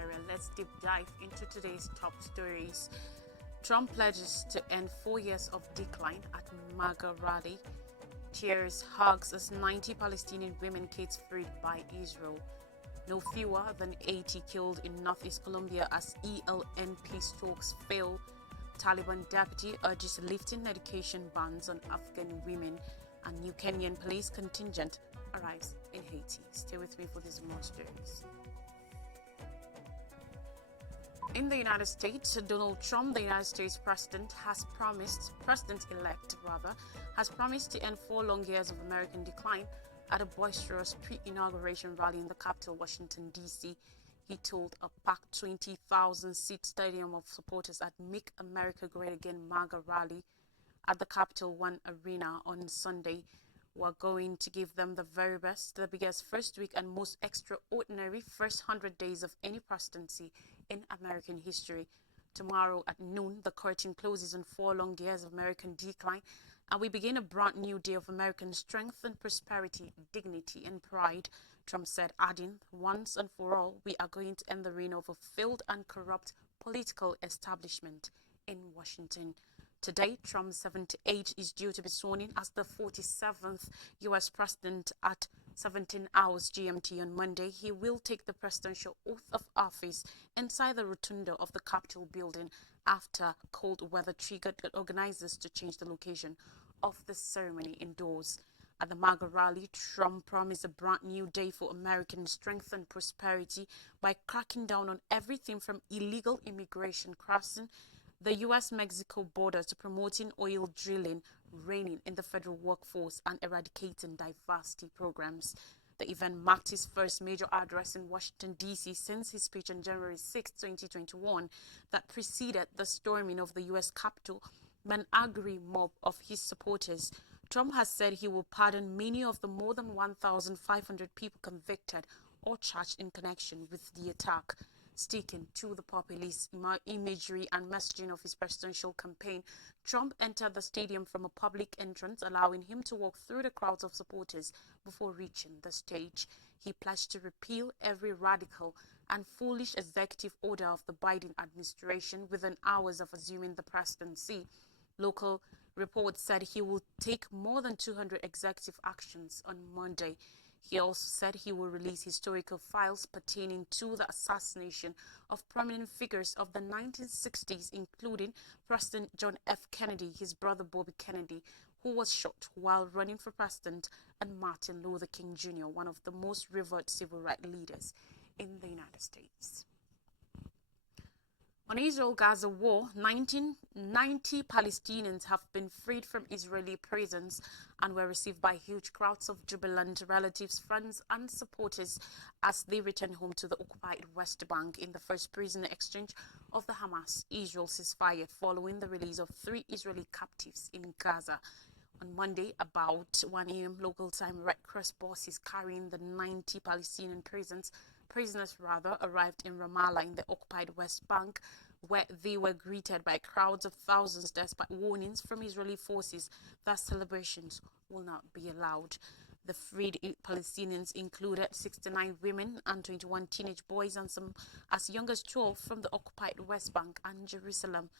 Nigeria. Let's deep dive into today's top stories. Trump pledges to end 4 years of decline at MAGA rally. Tears, hugs as 90 Palestinian women kids freed by Israel. No fewer than 80 killed in northeast Colombia as ELN peace talks fail. Taliban deputy urges lifting education bans on Afghan women. And new Kenyan police contingent arrives in Haiti. Stay with me for these more stories. In the United States, Donald Trump, the United States president-elect has promised to end 4 long years of American decline at a boisterous pre-inauguration rally in the capital, Washington, D.C. He told a packed 20,000-seat stadium of supporters at Make America Great Again MAGA rally at the Capital One Arena on Sunday. We're going to give them the very best, the biggest first week and most extraordinary first 100 days of any presidency in American history. Tomorrow at noon, the curtain closes on 4 long years of American decline, and we begin a brand new day of American strength and prosperity, dignity and pride, Trump said, adding, once and for all, we are going to end the reign of a failed and corrupt political establishment in Washington. Today, Trump, 78, is due to be sworn in as the 47th U.S. president at 17 hours GMT on Monday. He will take the presidential oath of office inside the rotunda of the Capitol building after cold weather triggered organizers to change the location of the ceremony indoors. At the MAGA rally, Trump promised a brand new day for American strength and prosperity by cracking down on everything from illegal immigration crossing the U.S.-Mexico border to promoting oil drilling, reining in the federal workforce, and eradicating diversity programs. The event marked his first major address in Washington, D.C. since his speech on January 6, 2021 that preceded the storming of the U.S. Capitol by an angry mob of his supporters. Trump has said he will pardon many of the more than 1,500 people convicted or charged in connection with the attack. Sticking to the populist imagery and messaging of his presidential campaign, Trump entered the stadium from a public entrance, allowing him to walk through the crowds of supporters before reaching the stage. He pledged to repeal every radical and foolish executive order of the Biden administration within hours of assuming the presidency. Local reports said he will take more than 200 executive actions on Monday. He also said he will release historical files pertaining to the assassination of prominent figures of the 1960s, including President John F. Kennedy, his brother Bobby Kennedy, who was shot while running for president, and Martin Luther King Jr., one of the most revered civil rights leaders in the United States. On Israel-Gaza war, 90 Palestinians have been freed from Israeli prisons and were received by huge crowds of jubilant relatives, friends and supporters as they returned home to the occupied West Bank in the first prisoner exchange of the Hamas-Israel ceasefire following the release of 3 Israeli captives in Gaza. On Monday, about 1 a.m. local time, Red Cross buses carrying the 90 Palestinian prisoners arrived in Ramallah in the occupied West Bank, where they were greeted by crowds of thousands despite warnings from Israeli forces that celebrations will not be allowed. The freed Palestinians included 69 women and 21 teenage boys and some as young as 12 from the occupied West Bank and Jerusalem.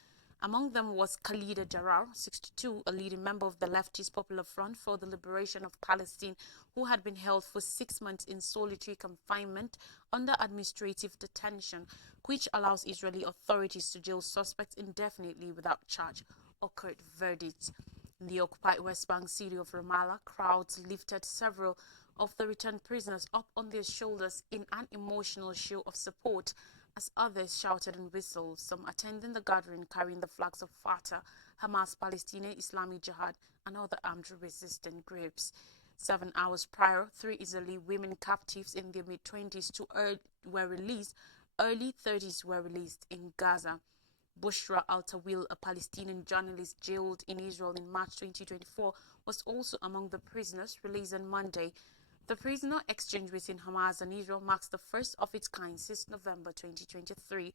Among them was Khalida Jarrar, 62, a leading member of the leftist Popular Front for the Liberation of Palestine, who had been held for 6 months in solitary confinement under administrative detention, which allows Israeli authorities to jail suspects indefinitely without charge or court verdicts. In the occupied West Bank city of Ramallah, crowds lifted several of the returned prisoners up on their shoulders in an emotional show of support, as others shouted and whistled, some attending the gathering carrying the flags of Fatah, Hamas, Palestinian Islamic Jihad, and other armed resistance groups. 7 hours prior, 3 Israeli women captives in their mid-20s were released. Early 30s were released in Gaza. Bushra Al-Tawil, a Palestinian journalist jailed in Israel in March 2024, was also among the prisoners released on Monday. The prisoner exchange between Hamas and Israel marks the first of its kind since November 2023.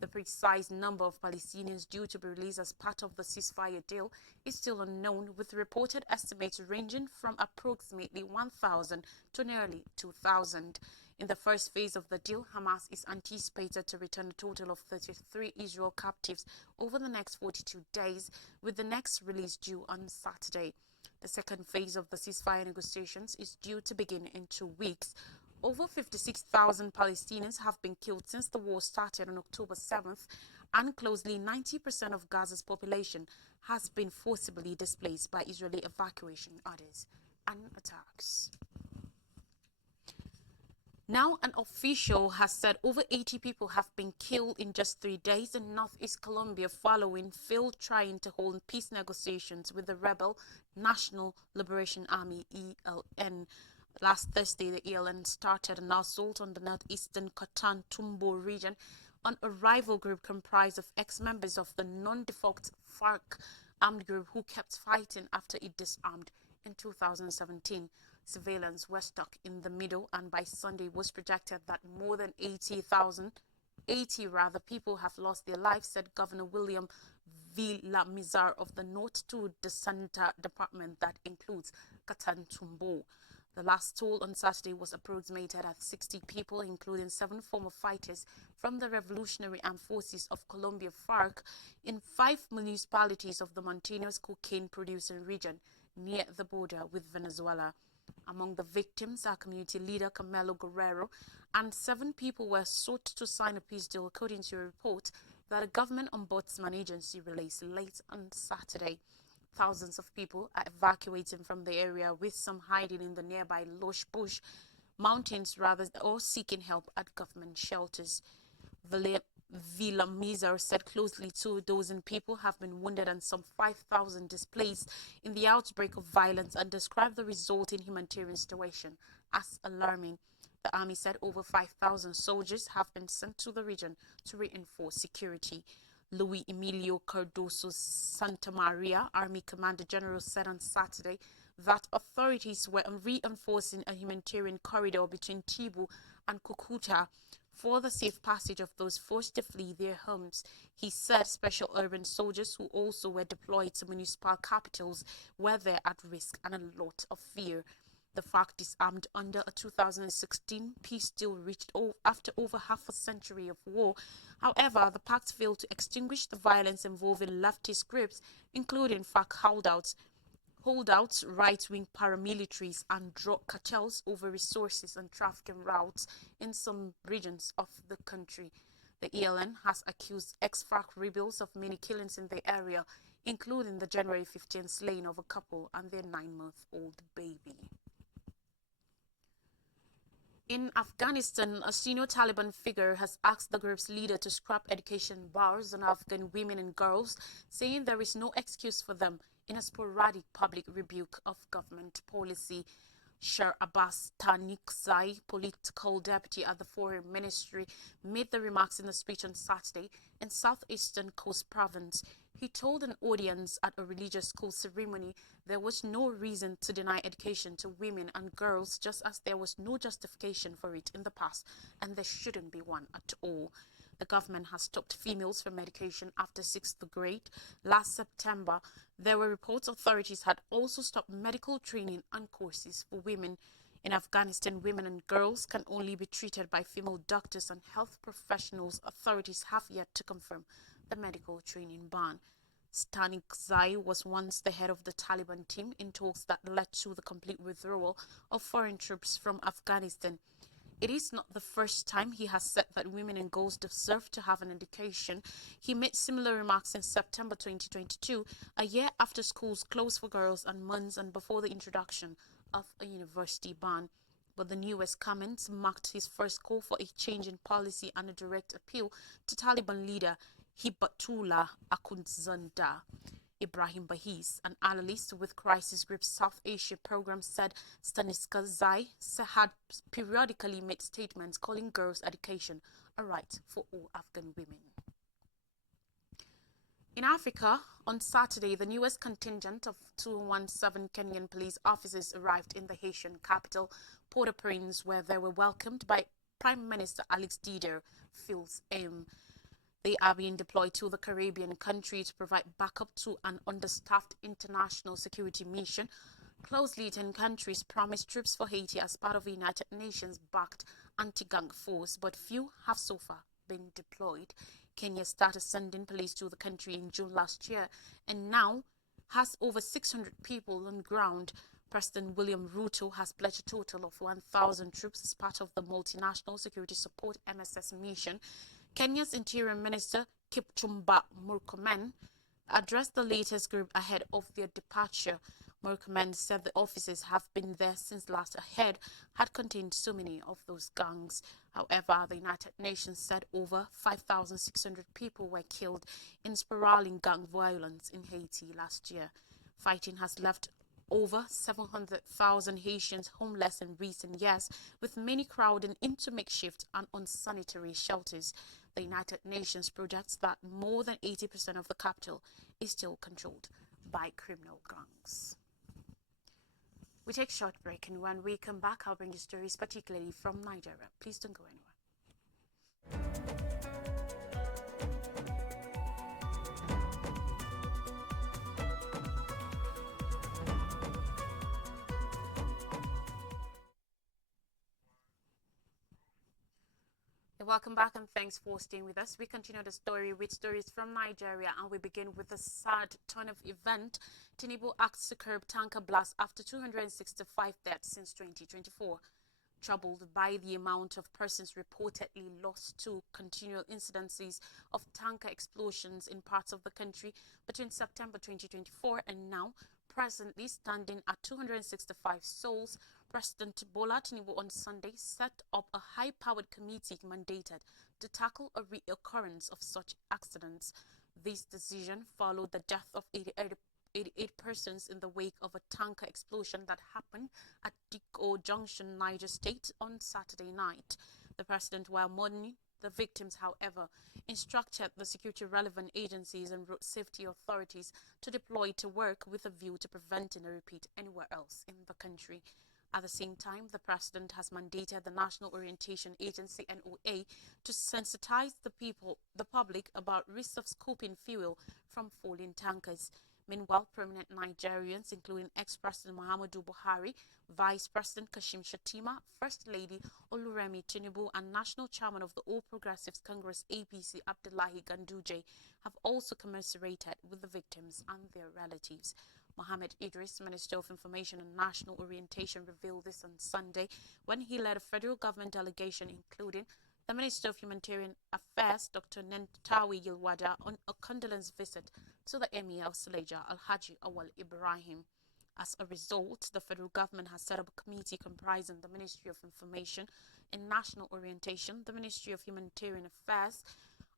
The precise number of Palestinians due to be released as part of the ceasefire deal is still unknown, with reported estimates ranging from approximately 1,000 to nearly 2,000. In the first phase of the deal, Hamas is anticipated to return a total of 33 Israel captives over the next 42 days, with the next release due on Saturday. The second phase of the ceasefire negotiations is due to begin in 2 weeks. Over 56,000 Palestinians have been killed since the war started on October 7th, and closely 90% of Gaza's population has been forcibly displaced by Israeli evacuation orders and attacks. Now, an official has said over 80 people have been killed in just 3 days in northeast Colombia following failed trying to hold peace negotiations with the rebel National Liberation Army, ELN. Last Thursday, the ELN started an assault on the northeastern Catatumbo region on a rival group comprised of ex-members of the non-defunct FARC armed group who kept fighting after it disarmed in 2017. Civilians were stuck in the middle, and by Sunday was projected that more than 80 people have lost their lives, said Governor William Villamizar of the North to the Santa Department that includes Catatumbo. The last toll on Saturday was approximated at 60 people, including 7 former fighters from the Revolutionary Armed Forces of Colombia FARC in 5 municipalities of the mountainous cocaine-producing region near the border with Venezuela. Among the victims are community leader Camilo Guerrero, and 7 people were sought to sign a peace deal, according to a report that a government ombudsman agency released late on Saturday. Thousands of people are evacuating from the area, with some hiding in the nearby Los Bush mountains or seeking help at government shelters. Villamizar said closely 24 people have been wounded and some 5,000 displaced in the outbreak of violence, and described the resulting humanitarian situation as alarming. The army said over 5,000 soldiers have been sent to the region to reinforce security. Luis Emilio Cardoso Santamaria, Army Commander General, said on Saturday that authorities were reinforcing a humanitarian corridor between Tibu and Cucuta for the safe passage of those forced to flee their homes. He said special urban soldiers who also were deployed to municipal capitals were there at risk and a lot of fear. The FARC disarmed under a 2016 peace deal reached after over half a century of war. However, the pact failed to extinguish the violence involving leftist groups, including FARC holdouts, right-wing paramilitaries, and drug cartels over resources and trafficking routes in some regions of the country. The ELN has accused ex-FARC rebels of many killings in the area, including the January 15th slaying of a couple and their 9-month-old baby. In Afghanistan, a senior Taliban figure has asked the group's leader to scrap education bars on Afghan women and girls, saying there is no excuse for them, in a sporadic public rebuke of government policy. Shah Abbas Tanikzai, political deputy at the Foreign Ministry, made the remarks in a speech on Saturday in southeastern Khost province. He told an audience at a religious school ceremony there was no reason to deny education to women and girls, just as there was no justification for it in the past, and there shouldn't be one at all. The government has stopped females from education after 6th grade. Last September, there were reports authorities had also stopped medical training and courses for women. In Afghanistan, women and girls can only be treated by female doctors and health professionals. Authorities have yet to confirm the medical training ban. Stanikzai was once the head of the Taliban team in talks that led to the complete withdrawal of foreign troops from Afghanistan. It is not the first time he has said that women and girls deserve to have an education. He made similar remarks in September 2022, a year after schools closed for girls and months and before the introduction of a university ban. But the newest comments marked his first call for a change in policy and a direct appeal to Taliban leader Hibatullah Akhundzada. Ibrahim Bahis, an analyst with Crisis Group's South Asia program, said Stanislavski had periodically made statements calling girls' education a right for all Afghan women. In Africa, on Saturday, the newest contingent of 217 Kenyan police officers arrived in the Haitian capital, Port-au-Prince, where they were welcomed by Prime Minister Alex Dider Fils-Aime. They are being deployed to the Caribbean country to provide backup to an understaffed international security mission. Closely 10 countries promised troops for Haiti as part of a United Nations-backed anti-gang force, but few have so far been deployed. Kenya started sending police to the country in June last year and now has over 600 people on ground. President William Ruto has pledged a total of 1,000 troops as part of the Multinational Security Support MSS mission. Kenya's Interior Minister Kipchumba Murkomen addressed the latest group ahead of their departure. Murkomen said the officers have been there since last ahead had contained so many of those gangs. However, the United Nations said over 5,600 people were killed in spiraling gang violence in Haiti last year. Fighting has left over 700,000 Haitians homeless in recent years, with many crowding into makeshift and unsanitary shelters. The United Nations projects that more than 80% of the capital is still controlled by criminal gangs. We take a short break, and when we come back, I'll bring you stories particularly from Nigeria. Please don't go anywhere. Welcome back and thanks for staying with us. We continue the story with stories from Nigeria, and we begin with a sad turn of event. Tinubu acts to curb tanker blast after 265 deaths since 2024. Troubled by the amount of persons reportedly lost to continual incidences of tanker explosions in parts of the country between September 2024 and now, presently standing at 265 souls, President Bola Tinubu on Sunday set up a high-powered committee mandated to tackle a reoccurrence of such accidents. This decision followed the death of 88 persons in the wake of a tanker explosion that happened at Dikko Junction, Niger State on Saturday night. The president, while mourning the victims, however, instructed the security-relevant agencies and road safety authorities to deploy to work with a view to preventing a repeat anywhere else in the country. At the same time, the president has mandated the National Orientation Agency (NOA) to sensitize the public about risks of scooping fuel from falling tankers. Meanwhile, prominent Nigerians, including ex-President Muhammadu Buhari, Vice President Kashim Shettima, First Lady Oluremi Tinubu, and National Chairman of the All Progressives Congress (APC) Abdullahi Ganduje, have also commiserated with the victims and their relatives. Mohammed Idris, Minister of Information and National Orientation, revealed this on Sunday when he led a federal government delegation, including the Minister of Humanitarian Affairs, Dr. Nentawi Yilwada, on a condolence visit to the Emir of Suleja, Alhaji Awal Ibrahim. As a result, the federal government has set up a committee comprising the Ministry of Information and National Orientation, the Ministry of Humanitarian Affairs,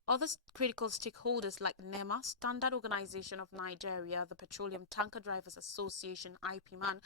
other critical stakeholders like NEMA, Standard Organization of Nigeria, the Petroleum Tanker Drivers Association, IPMAN,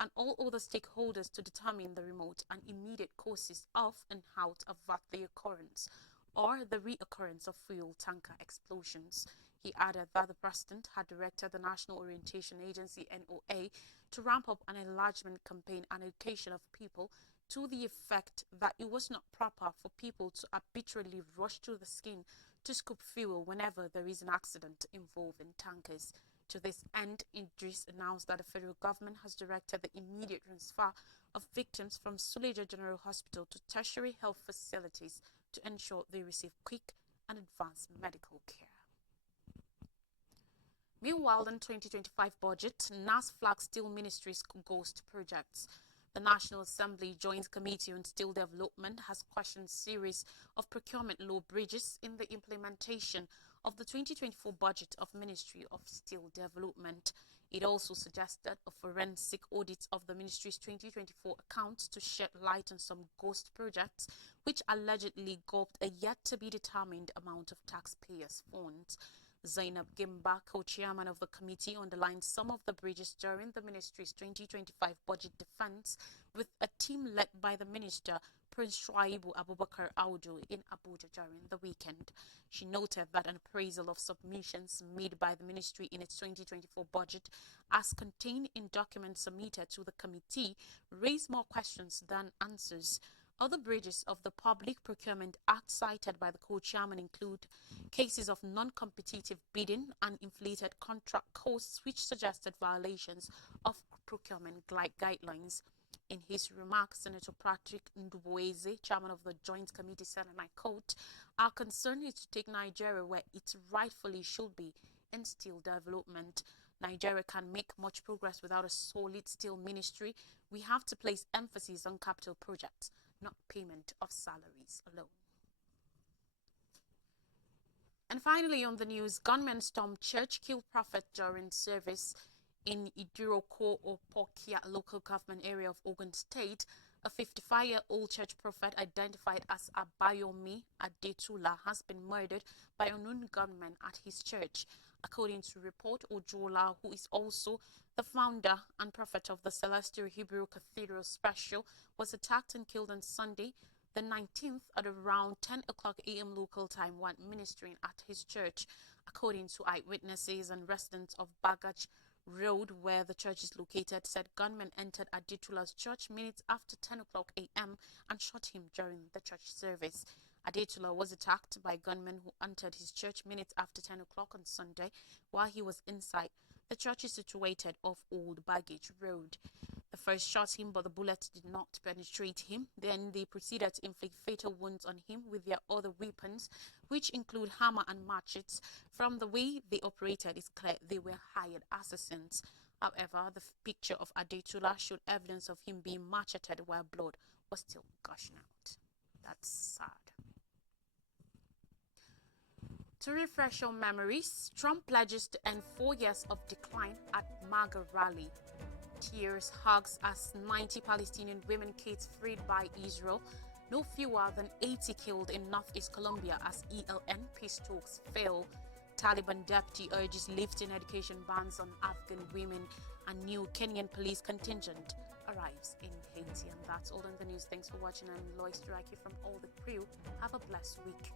and all other stakeholders to determine the remote and immediate causes of and how to avert the occurrence or the reoccurrence of fuel tanker explosions. He added that the president had directed the National Orientation Agency (NOA) to ramp up an enlargement campaign and education of people to the effect that it was not proper for people to arbitrarily rush to the scene to scoop fuel whenever there is an accident involving tankers. To this end, Idris announced that the federal government has directed the immediate transfer of victims from Suleja General Hospital to tertiary health facilities to ensure they receive quick and advanced medical care. Meanwhile, in 2025 budget, NAS flags steel ministry's ghost projects. The National Assembly Joint Committee on Steel Development has questioned series of procurement law bridges in the implementation of the 2024 budget of Ministry of Steel Development. It also suggested a forensic audit of the ministry's 2024 accounts to shed light on some ghost projects which allegedly gulped a yet-to-be-determined amount of taxpayers' funds. Zainab Gimba, co-chairman of the committee, underlined some of the bridges during the ministry's 2025 budget defense with a team led by the minister, Prince Shuaibu Abubakar Audu, in Abuja during the weekend. She noted that an appraisal of submissions made by the ministry in its 2024 budget, as contained in documents submitted to the committee, raised more questions than answers. Other bridges of the Public Procurement Act cited by the co-chairman include cases of non-competitive bidding and inflated contract costs which suggested violations of procurement guidelines. In his remarks, Senator Patrick Ndubueze, chairman of the Joint Committee, said, and I quote, "Our concern is to take Nigeria where it rightfully should be in steel development. Nigeria can make much progress without a solid steel ministry. We have to place emphasis on capital projects, not payment of salaries alone." And finally on the news, gunmen stormed church, killed prophet during service in Idiroko or Pokia local government area of Ogun State. A 55-year-old church prophet identified as Abayomi Adetula has been murdered by unknown gunmen at his church. According to report, Ojola, who is also the founder and prophet of the Celestial Hebrew Cathedral Special, was attacked and killed on Sunday, the 19th, at around 10 o'clock a.m. local time while ministering at his church. According to eyewitnesses and residents of Bagach Road, where the church is located, said gunmen entered Adetula's church minutes after 10 o'clock a.m. and shot him during the church service. Adetula was attacked by gunmen who entered his church minutes after 10 o'clock on Sunday while he was inside. The church is situated off Old Baggage Road. The first shot him, but the bullet did not penetrate him. Then they proceeded to inflict fatal wounds on him with their other weapons, which include hammer and machetes. From the way they operated, it's clear they were hired assassins. However, the picture of Adetula showed evidence of him being macheted while blood was still gushing out. That's sad. To refresh your memories, Trump pledges to end 4 years of decline at MAGA rally. Tears, hugs as 90 Palestinian women kids freed by Israel. No fewer than 80 killed in Northeast Colombia as ELN peace talks fail. Taliban deputy urges lifting education bans on Afghan women. And new Kenyan police contingent arrives in Haiti. And that's all in the news. Thanks for watching. I'm Lois Duraki from all the crew. Have a blessed week.